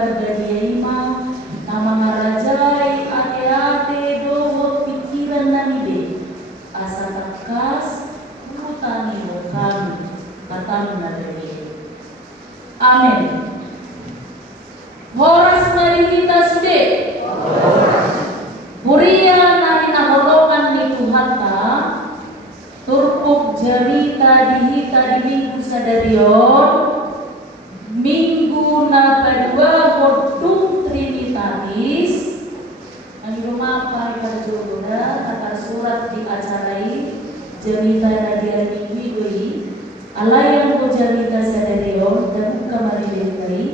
bargadiaima nama ngarajai ate-ate doho pikiran nanide asa takas rutani kami katamu nadade. Amin. Horas mari kita sude. Buria nari naholokan ni Tuhata turpuk jarita dihita di minggu sadarion minggu na kedua hodung trinitatis ang rumah pada jodoh kata surat di acarai jarita nadian minggu ini alayang ko jarita sadarion dan kamari dekari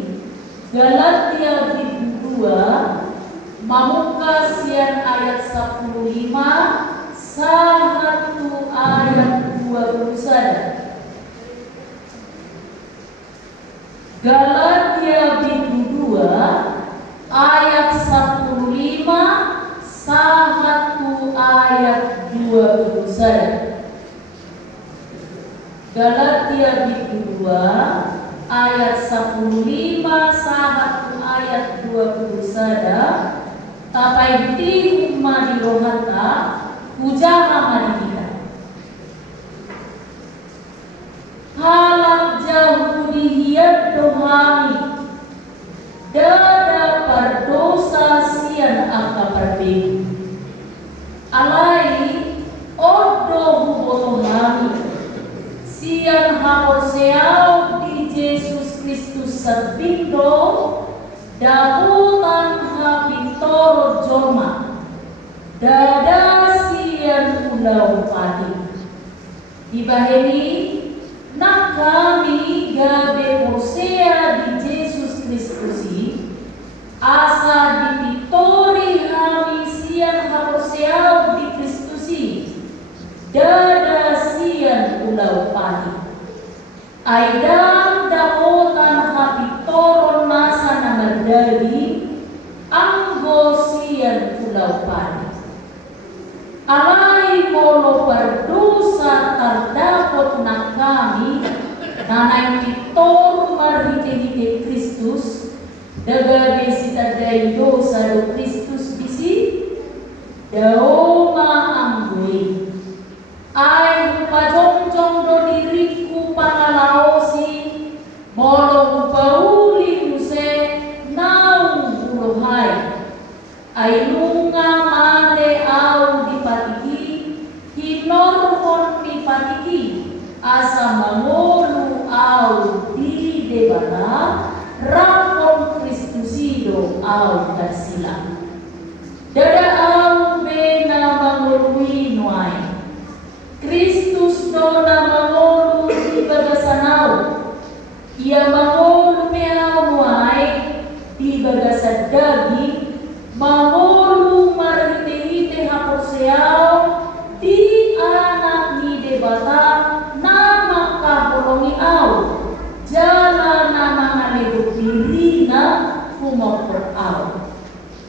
Galatia bid 2 Mamuka sian ayat 15 sahatu ayat 21. Galatia bid 2 ayat 15 sahatu ayat 21. Galatia bid 2 ayat 15 sahatu ayat 21. Tapai di rumah di rohata ujaha marikita halak jauh dihiyat dohani dada perdosa sian angka perbedu alai odo hubotohani sian haporseau di Yesus Kristus sabindo dahutan habitoro joma dada sian ulau padi dibaheni nak kami gabe posea di Yesus Kristusi asa dipitori kami sian haposeau di Kristusi dada sian ulau padi aidam dahutan habitoro nasa namardali anggosian pulau padi alai molo berdosa terdapot na kami nanay titor marhite-hite Kristus daga besita day dosa do Kristus bisi daoma anggoy ay pajong-jong do diriku pangalaosi molo pauli muse naung ulohai ay lunga male au dipatiki hinorhon dipatiki asa mangolu au di debala rapon Kristusido au darsila dada au bena mangolui nuai Kristus dona mangolu di bagasanau ia mangolu meau nuai di bagasan dagi mangolu marhite-hite haposeau di anak ni debata nama kabolongi au jala nama ngalebut dirina humor au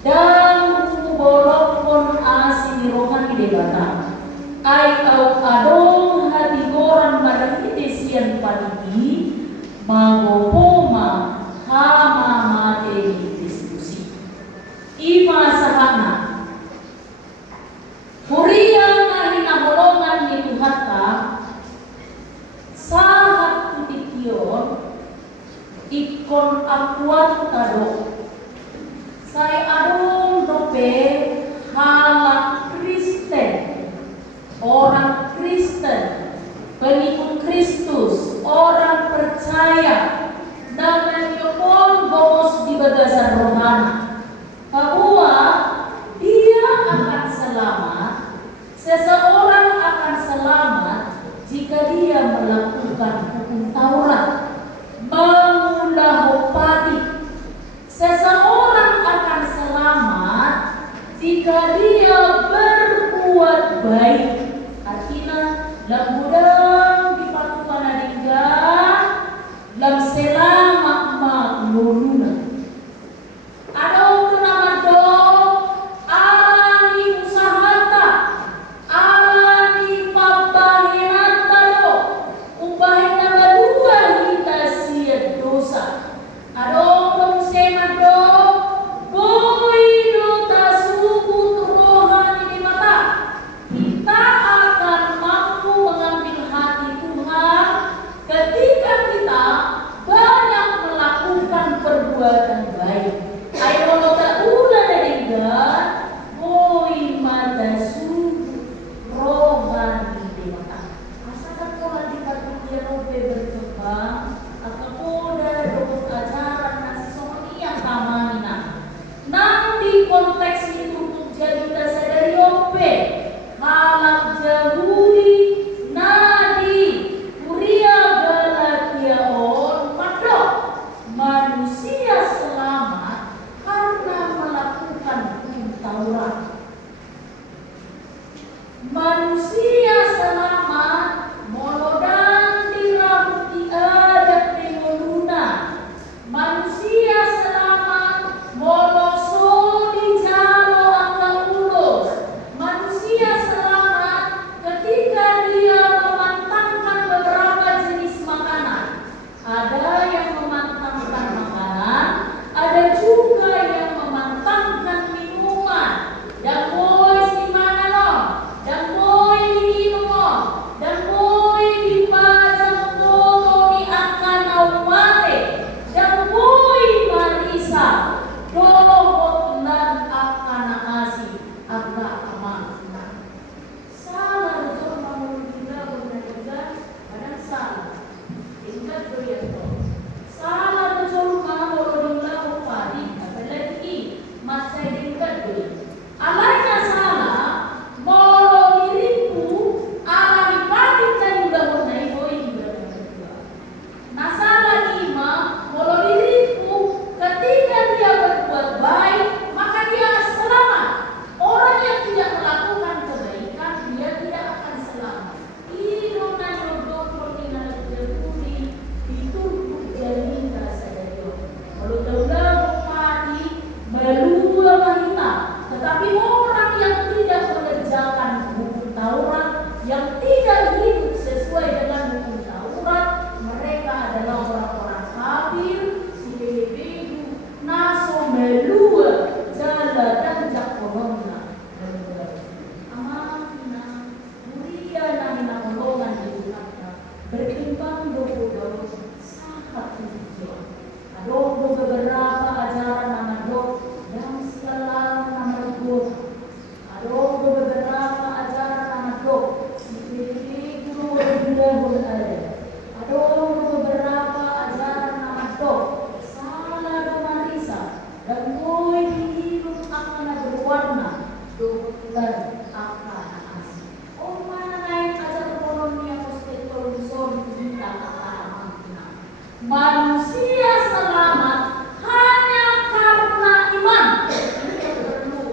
dan hubolokon asini rohani debata ai au adong hati goran marhite sian padiki magopoma hama mate diskusi ima sahana Huria ngahina holongan ni Tuhata sahat kutikion ikon akuat kado saya adong dope halak Kristen orang Kristen pengikut Kristus orang percaya dan nyopon bos di bagasan rohana bahwa dia akan selamat seseorang akan selamat jika dia melakukan hukum Taurat mengulahopati seseorang akan selamat jika dia berbuat baik artinya lambudang dipatukan adingga lam selamat maklununa ada nama do alani usahata alani pabahinata do ubahin nama dua hita siya dosa ada sema do pun ada. Ada beberapa ajaran nama dok, salah do marisa, dan koi hidup akan berwarna, dan akan asli. Oh mana naik ajar kolonia postekol zon kita akan manusia selamat hanya karena iman. Itu perlu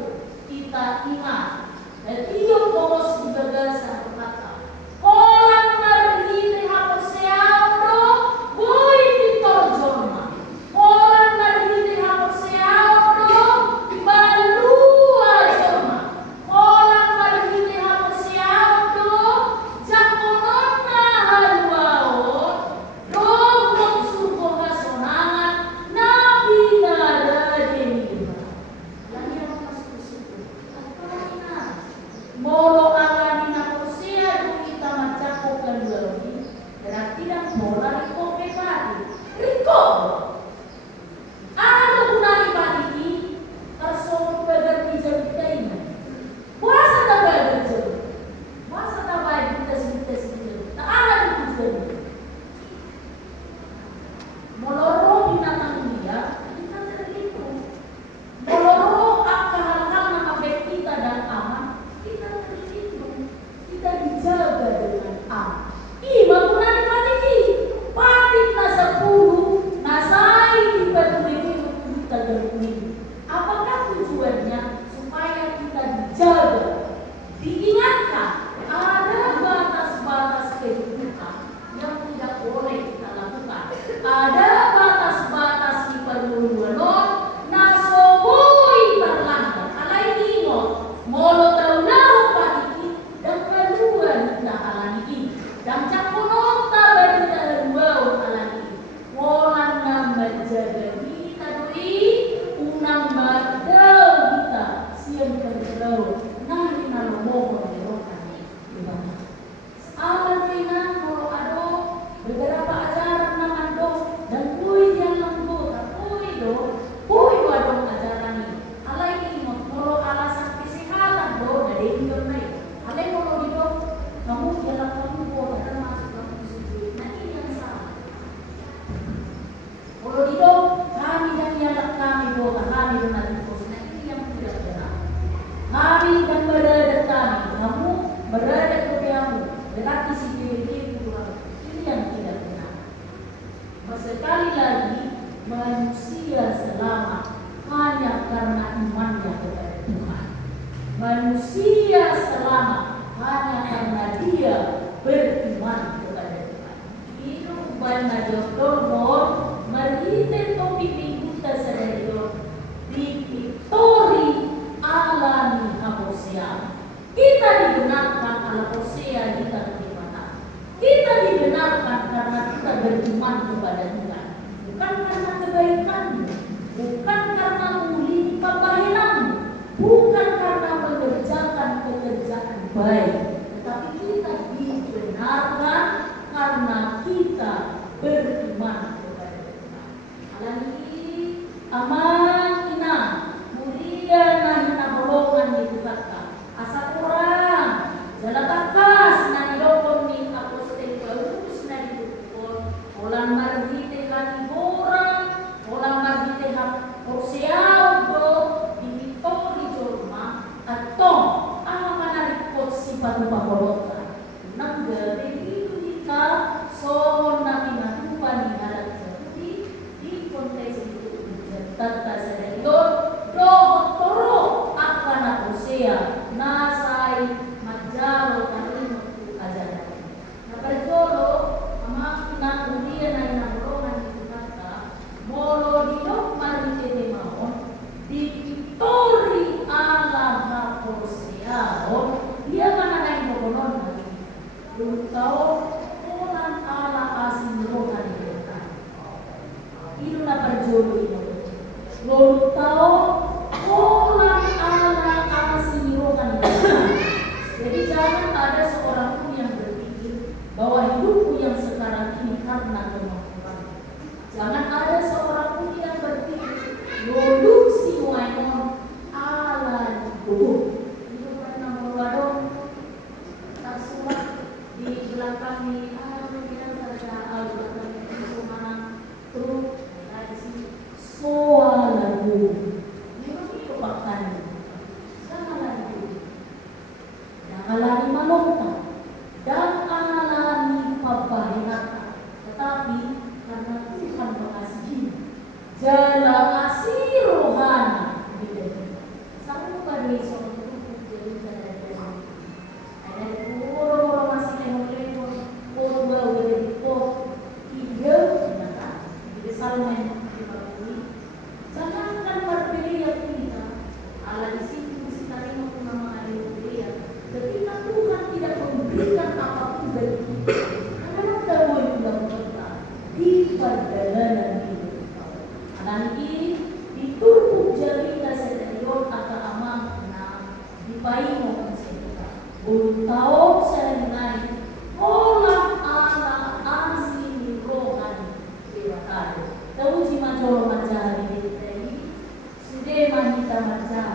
kita ingat. Dan iyo bos dibagasa berkata, kolang marhini hapos seaudo, boy ditorjona. Kolang marhini hapos seaudo, balua jona. Kolang marhini hapos seaudo, jakonona haluao, dogong surgo hasonangan, nabi nada demi. Lagi yang masuk situ. Molo alani na posea do kita macako kaluloni, dan tidak mola riko pekati. Riko! Ano gunani patiki? Karso pegar bisa kita ini. Puasa tak bayar kerja. Puasa tak bayar kita sedikit. Tak ada di kerja. Moloro binatang dia, kita tertipu. Moloro hal-hal nama baik kita dan aman. Kita terlindung, kita dijaga dengan aman. Iba kunani patiki, patik na 10, nasai kita tulihin kita berkuning. Apakah tujuannya? Supaya kita dijaga, diingatkan ada batas-batas kehidupan yang tidak boleh kita lakukan. Ada batas-batas di perluan nasoboi terlanggar. Alai ingot, molo taunau patiki dan keluar kita alani ini. Dan cakunota berita luau alani ini. Wolan menjaga kita doi, unang badau kita siang kerjau. Nah ini nalo mohon derokan ibadah. Alam rina molo ado beberapa ajaran namando dan kui yang lembut, kui wadong ajaran ini. Alai ini molo alasan kesehatan do dari hidup naik. Alai molo gitu kamu jalan kamu ada masuk kamu sujud. Nah ini yang salah. Molo gitu kami dan jalan kami do kami dengan terus. Nah ini yang tidak benar. Kami dan berada kami, kamu berada ke kamu. Berarti si diri Tuhan. Ini yang tidak benar. Sekali lagi manusia selamat hanya karena imannya kepada Tuhan. Manusia selamat hanya karena dia beriman kepada Tuhan. Itu banyak jodoh marite topi mingguta sadayo dikitori alami haposea. Kita dibenarkan ala posea kita beriman. Kita dibenarkan karena kita beriman kepada Tuhan. Bukan karena kebaikanmu, bukan karena muli pembahinanmu, bukan karena mengerjakan pekerjaan baik, tetapi kita dibenarkan karena kita beriman kepada Tuhan. Alani aman ina mulia nahina bolongan itu kata asa orang jalan takas nani dokon ni apostel Paulus nani dokon olang margite kani borang olang margite hap porseaudo di tori jorma atau manarikot si patu-papolota nang gabi itu kita so nabi natupan di halat di konteks itu tata sadayot do toro akan posea nasai majaro tanimo ajaran na perjolo ama na ulia na inaborongan di kata molo di dok marite de maon di tori ala ha posea dia mana na inobonon na lutao orang ala asin rohan di ilo na perjolo ino lolo tao orang ala asin rohan di. Jadi jangan ada seorang pun yang berpikir bahwa hidupku yang sekarang ini karena kemampuan. Jangan ada seorang pun yang berpikir lulu si wainon ala hidup. Itu pernah meluarong tak surat di belakang ini perjalanan hidup kau. Nanti diturut jalita sedayot aka amang na dipaingo ang senta. Bulutaw sa hinay, olang ala asin rohan dewatado. Tahu si macoro macari detail, sudah manita macam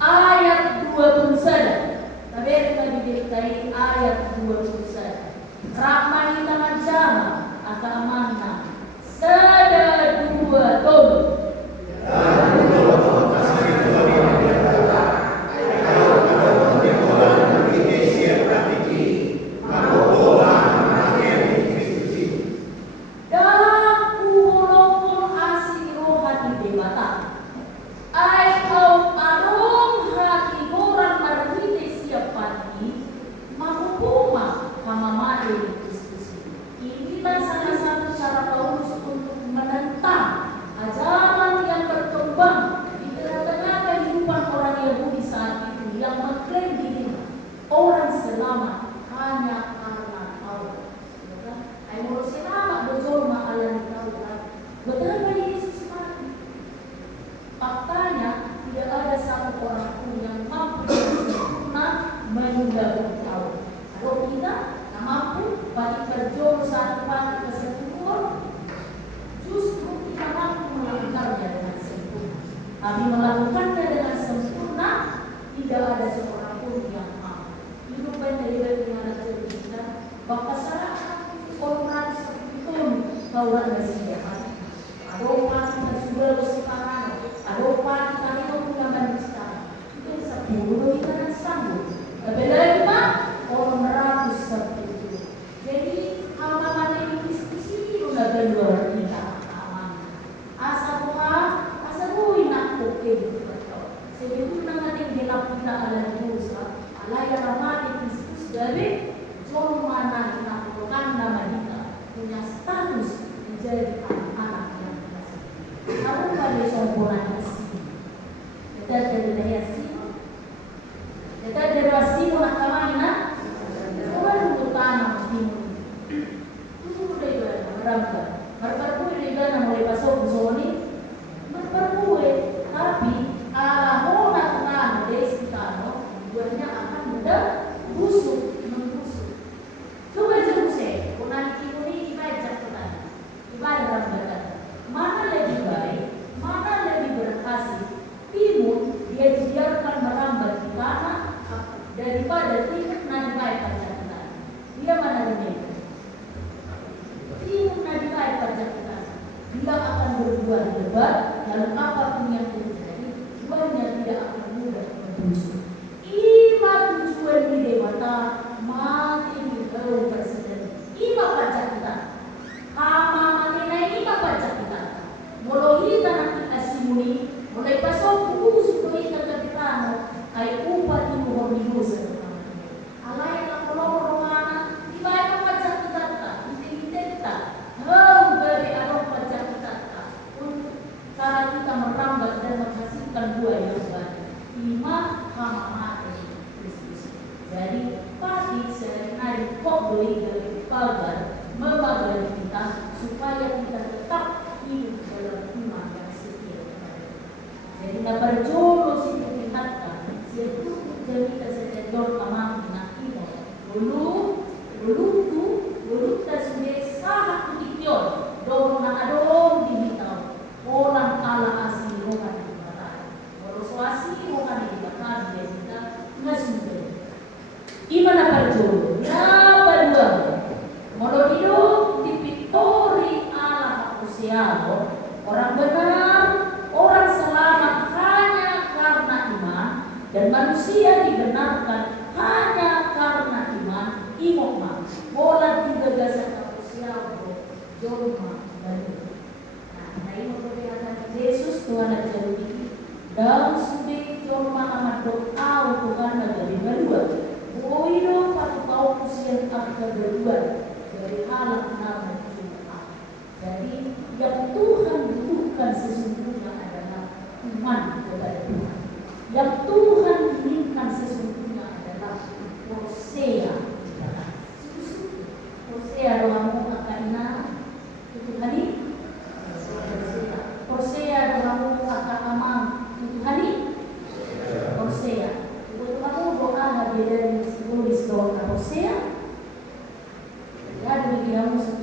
ayat 21. Tapi kita detail ayat 21. Rahmanita macam aka amana sada 2 ton. Kami melakukannya dengan sempurna, tidak ada seorang pun yang mampu. Hidup dari mana cerita, bapak saya orang sepitun kaulah Mesia. Adopan sudah sekarang, adopan kami menggunakan istana. Itu sepuluh kita kan sanggup. Tapi lagi mah orang ratus sepuluh. Jadi hal-hal ini diskusi udah kedua kita aman. Asa sebelum nangating dilapita ala Musa, alaya ramai Kristus dari Jormana dinakukan nama kita punya status menjadi anak-anak yang kasih. Kamu pada sempurna kasih. Kita dari kasih. Kita dari kasih nak kemana? Coba dulu tanam timun. Itu udah juga merambah. Merambah juga nak mulai pasok zoni. Merambah tapi alahona tenang deskitano buahnya akan mudah busuk membusuk. Coba juruse, nanti ini dibaca petani, ibarat berkata, mana lebih baik, mana lebih berhasil. Timun dia dibiarkan merambat di tanah daripada timun nanti baik pada tanah. Dia mana lebih? Timun nanti baik pada tanah. Dia akan berbuah lebat, lalu apapun yang terjadi, buahnya tidak akan mudah membusuk. Ima tujuan di dewata mati di dalam presiden. Ima baca kita, kama mati naik ima baca kita. Mulai tanah kita simuni, mulai pasok busuk mulai tanah kita, kayak upat di mohon di dosa. Alai nak pulau romana, dibayar baca kita, inti kita. Beri Allah baca kita. Cara kita merambat dan menghasilkan buah yang baik. Ima kama mati Kristus. Jadi pasti sehari kok beli dari pagar membagi kita supaya kita tetap hidup dalam iman yang setia. Jadi kita berjodoh situ tingkatkan. Situ jadi kita sedang kamar nak imo. Dulu kita sudah sangat kutikion. Dorong nak adong dibitau. Orang ala asli rokan di barat. Orang suasi rokan di barat dia kita ngasumber. Imana berjodoh. Ya berdua. Modal hidup di Victoria ala Akusiano. Orang benar, orang selamat hanya karena iman, dan manusia dibenarkan hanya karena iman. Imokma. Bola tiga gasa Akusiano. Jorma dan Yesus Tuhan ajar ini dalam sudut jorma amat doa Tuhan dari berdua. Boido patu kau kusian akta berdua dari alam nama Tuhan. Jadi yang Tuhan butuhkan sesungguhnya adalah iman kepada Tuhan. Yang Tuhan inginkan sesungguhnya adalah Hosea. Hosea doamu akan itu hari dia musuh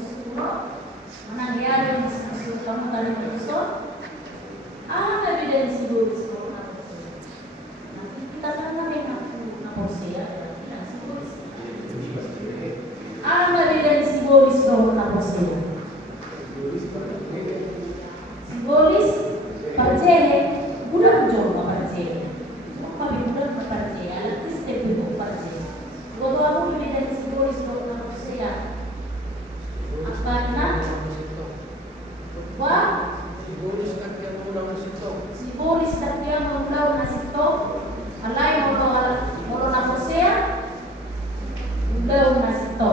mana dia ada musuh kamu tadi musuh ada beda di simbolis nanti kita kan memang naposia tidak simbolis ada beda di simbolis kamu naposia simbolis parjele budak jono parjele kami budak parjele alat sistem itu parjele kalau aku beda di simbolis kamu naposia karena wah simbolis tak yang mengundang nasito alay molo naposea undang nasito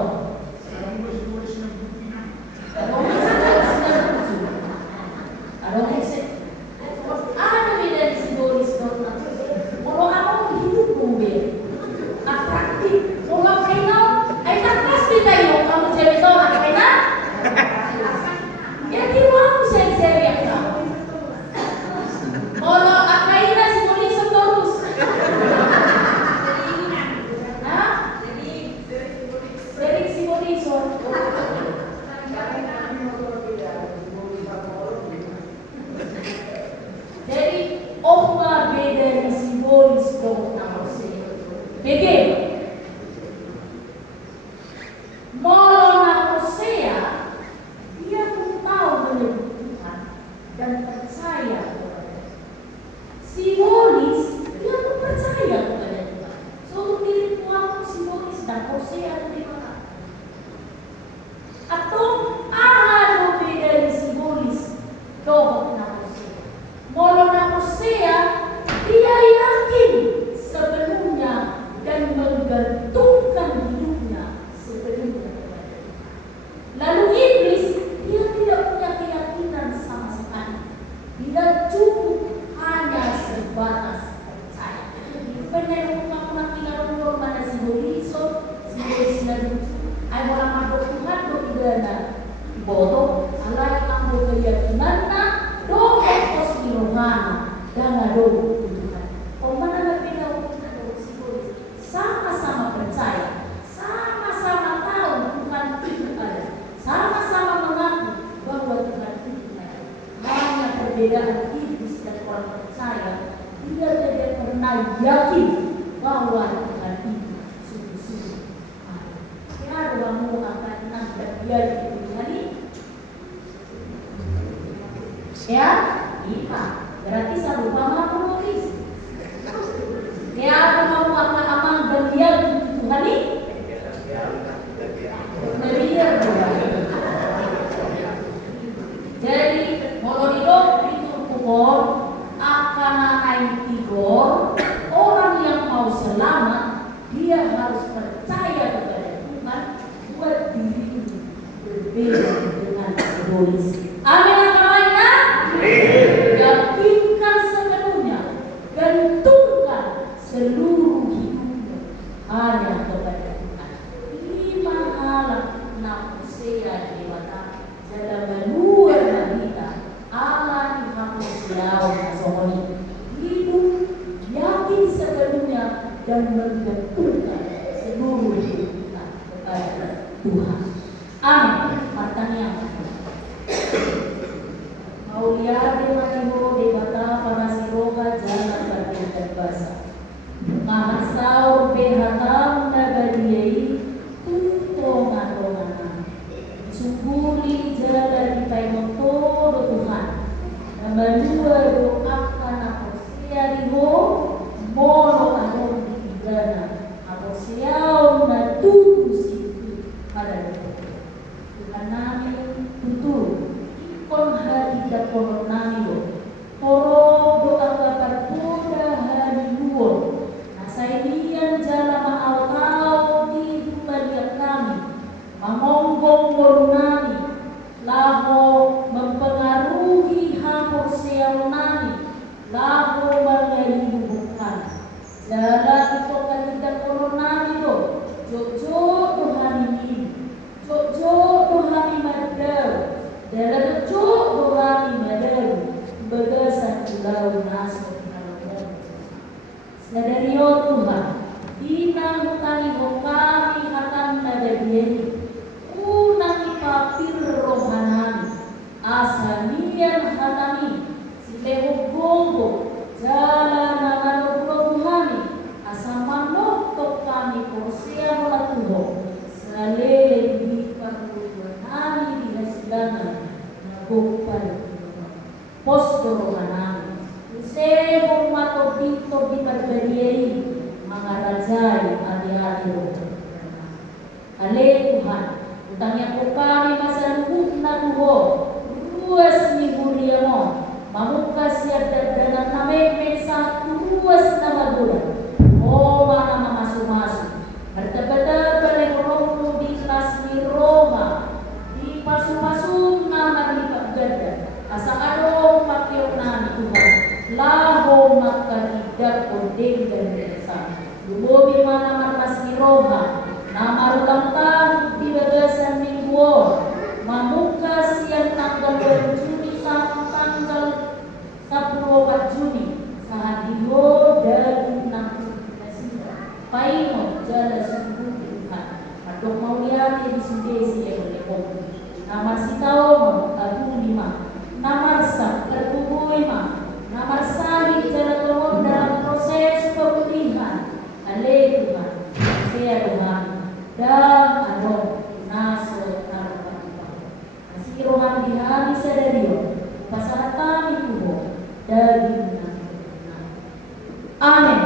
ada beda di simbolis molo ako hidup mobil atraktif molo kayo ay pasti kayo kamu jadi tolak kayo ya di ruang saya yang tahu. Kalau akaina simbolis terus. Jadi simbolis. Jadi oma beda di simbolis kok namanya. Bagaimana? Molo naposea dia pun tahu menyebutkan dan percaya kepada simbolis dia pun percaya kepada Tuhan. So dirimu aku simbolis dan posea terima kasih. Atau ada beda di simbolis dohok na posea. Molo na posea dia yakin sebelumnya dan menggantungkan hidupnya sebelumnya kepada Tuhan. Lalu iblis dia tidak punya keyakinan sama sekali. Dia cukup hanya sebatas percaya. Peneluk aku nak tinggal rumah mana simbolis na ay wala madokuhan do igana boto alay ang keyakinan na do ekos birohana dan do Tuhan. O mana napinaw do simbolis sama-sama percaya, sama-sama tahu Tuhan itu ada, sama-sama mengaku bahwa Tuhan itu ada. Hanya perbedaan iblis dan orang percaya, dia tidak pernah yakin bahwa Tuhan itu sungguh-sungguh ada. Ya, doamu akan nampak dia di dunia ini. Ya, iya. Berarti sarupa manulis. Ya, kamu akan aman dan dia di Tuhan ini. Jadi, molodilo itu pukul akan naik tigor. Orang yang mau selamat, dia harus percaya kepada Tuhan buat diri berbeda dengan simbolis. Amin akamanya. Yakinkan sepenuhnya, gantungkan seluruh hidupnya hanya kepada Tuhan. Lima alam naposea dewata dalam luar kita Allah dihapuslau nasohoni hidup yakin sepenuhnya dan menggantungkan seluruh hidup kita kepada Tuhan. Amin. Pertanyaan. Mauliade maniho debata para siroga jalan dan basa. Mahasaur behatam nabadiyai tuntongan-tonganan. Sungguhi jalan di paimoto do Tuhan. Namanua doakan aposia diho mono adon di igana. Aposiao na tutu situ pada Tuhan nami tutu. Ikon hari dakon nami do. Poro doa kabar poda hari luon. Nasainian jala maau-tau di baliak kami. Mamonggong nami. Laho mempengaruhi haposiao nami. Laho mengelibukan. Jalan itu katidak nami do. Jojo dohani ini. Jojo dohani madar. Dalam jojo dohani madar. Bagasan ulau naso kinalomon. Sadario Tuhan. Dinang tani kami akan nadadieni. Unang tuho ruas ni huriamo mamuka siap dan name sa ruas nama gula oh mana masu-masu bertebeta beleng di kelas ni Roma di pasu-pasu nama lipat ganda asa ado pakiok na Tuhan laho makaridak odeng dan desa lubobi mana markas ni Roma nama ulang tahun di bagasan mingguan mamuka siang tanggal 2 Juni sampai tanggal 14 Juni sahadiho dan 60 paino jala sungguh Tuhan adok mau lihat di sundesi ya boleh nama si tao abu 5 nama sa terkubui nama sahih jala tolong dalam proses pemilihan ale Tuhan saya Tuhan dan adon naso narapang nasi rohan dihani sadario pasatan itu daging amin.